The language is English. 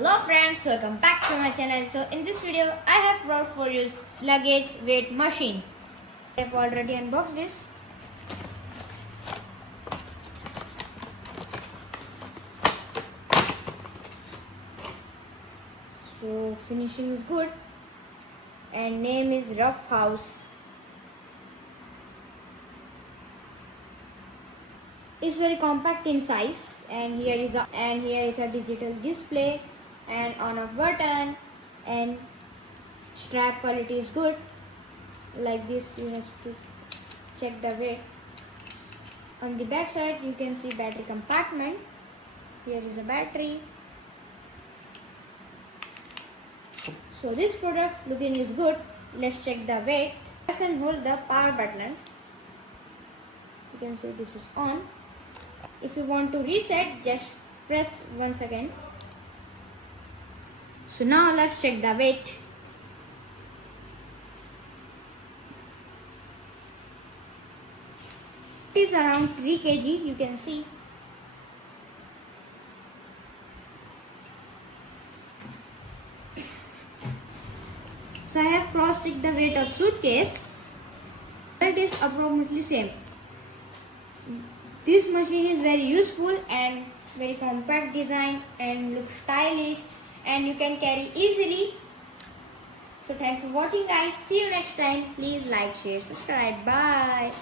Hello friends, welcome back to my channel. So in this video I have brought for you luggage weight machine. I have already unboxed this. So finishing is good and name is Rough House. It's very compact in size and here is a digital display and on off button, and strap quality is good. Like this, you have to check the weight. On the back side you can see battery compartment. Here is a battery. So this product looking is good. Let's check the weight. Press and hold the power button. You can see this is on. If you want to reset, just press once again. So now let's check the weight. It is around 3 kg, you can see. So I have cross-checked the weight of suitcase. It is approximately same. This machine is very useful and very compact design and looks stylish and you can carry easily. So thanks for watching guys. See you next time. Please like, share, subscribe. Bye.